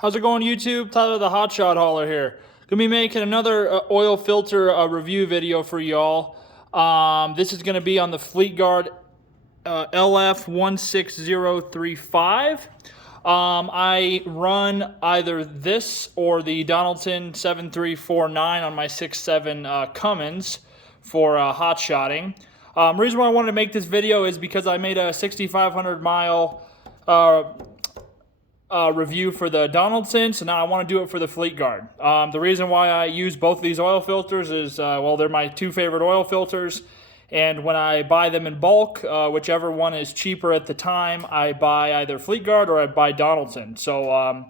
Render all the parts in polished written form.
How's it going, YouTube? Tyler the Hotshot Hauler here. Gonna be making another oil filter review video for y'all. This is gonna be on the Fleetguard LF16035. I run either this or the Donaldson 7349 on my 6.7 Cummins for hot shotting. Reason why I wanted to make this video is because I made a 6,500 mile review for the Donaldson, so now I want to do it for the Fleetguard. The reason why I use both of these oil filters is, well, they're my two favorite oil filters, and when I buy them in bulk, whichever one is cheaper at the time, I buy either Fleetguard or I buy Donaldson. So, I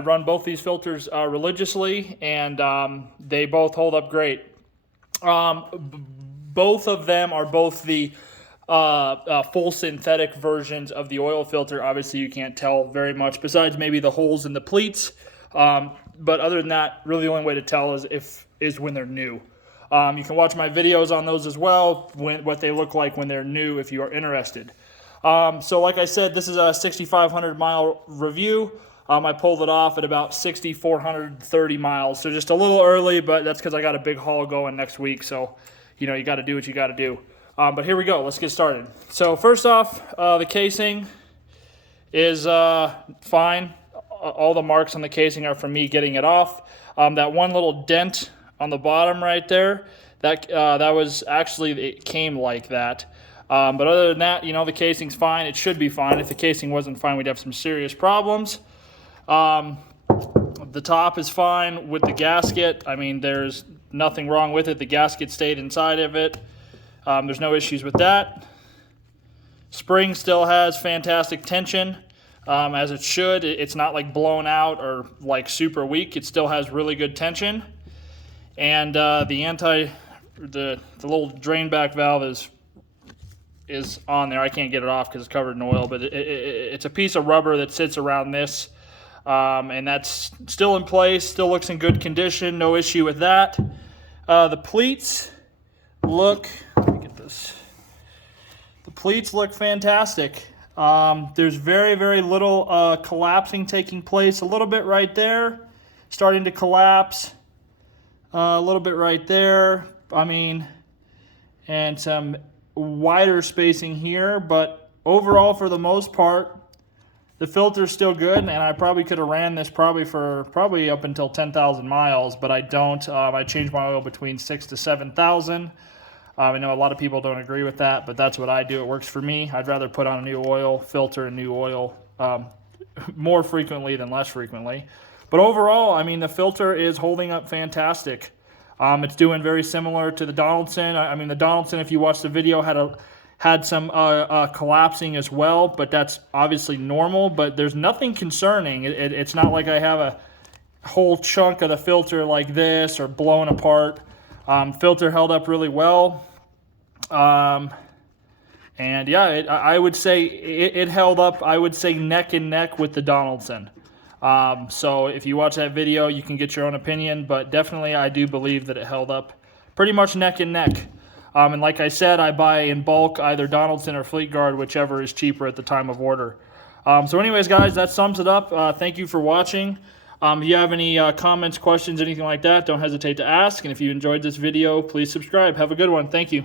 run both these filters religiously, and they both hold up great. Both of them are both the full synthetic versions of the oil filter. Obviously, you can't tell very much besides maybe the holes in the pleats. But other than that, really the only way to tell is when they're new. You can watch my videos on those as well, what they look like when they're new if you are interested. So like I said, this is a 6,500 mile review. I pulled it off at about 6,430 miles. So just a little early, but that's because I got a big haul going next week. So, you know, you got to do what you got to do. But here we go. Let's get started. So first off, the casing is fine. All the marks on the casing are from me getting it off. That one little dent on the bottom right there, that was actually, it came like that. But other than that, you know, the casing's fine. It should be fine. If the casing wasn't fine, we'd have some serious problems. The top is fine with the gasket. I mean, there's nothing wrong with it. The gasket stayed inside of it. There's no issues with that. Spring still has fantastic tension, as it should. It's not like blown out or like super weak. It still has really good tension. And the little drain back valve is on there. I can't get it off because it's covered in oil, but it's a piece of rubber that sits around this, and that's still in place. Still looks in good condition. No issue with that. The pleats look. The pleats look fantastic. There's very, very little collapsing taking place. A little bit right there, starting to collapse. A little bit right there. I mean, and some wider spacing here. But overall, for the most part, the filter's still good. And I probably could have ran this probably up until 10,000 miles, but I don't. I change my oil between 6,000 to 7,000. I know a lot of people don't agree with that, but that's what I do. It works for me. I'd rather put on a new oil filter and new oil more frequently than less frequently. But overall, I mean, the filter is holding up fantastic. It's doing very similar to the Donaldson. I mean, the Donaldson, if you watch the video, had some collapsing as well, but that's obviously normal. But there's nothing concerning. It's not like I have a whole chunk of the filter like this or blown apart. Filter held up really well. And yeah, I would say it held up, I would say, neck and neck with the Donaldson. So if you watch that video, you can get your own opinion, but definitely I do believe that it held up pretty much neck and neck. And like I said, I buy in bulk either Donaldson or Fleetguard, whichever is cheaper at the time of order. So anyways, guys, that sums it up. Thank you for watching. If you have any comments, questions, anything like that, don't hesitate to ask. And if you enjoyed this video, please subscribe. Have a good one. Thank you.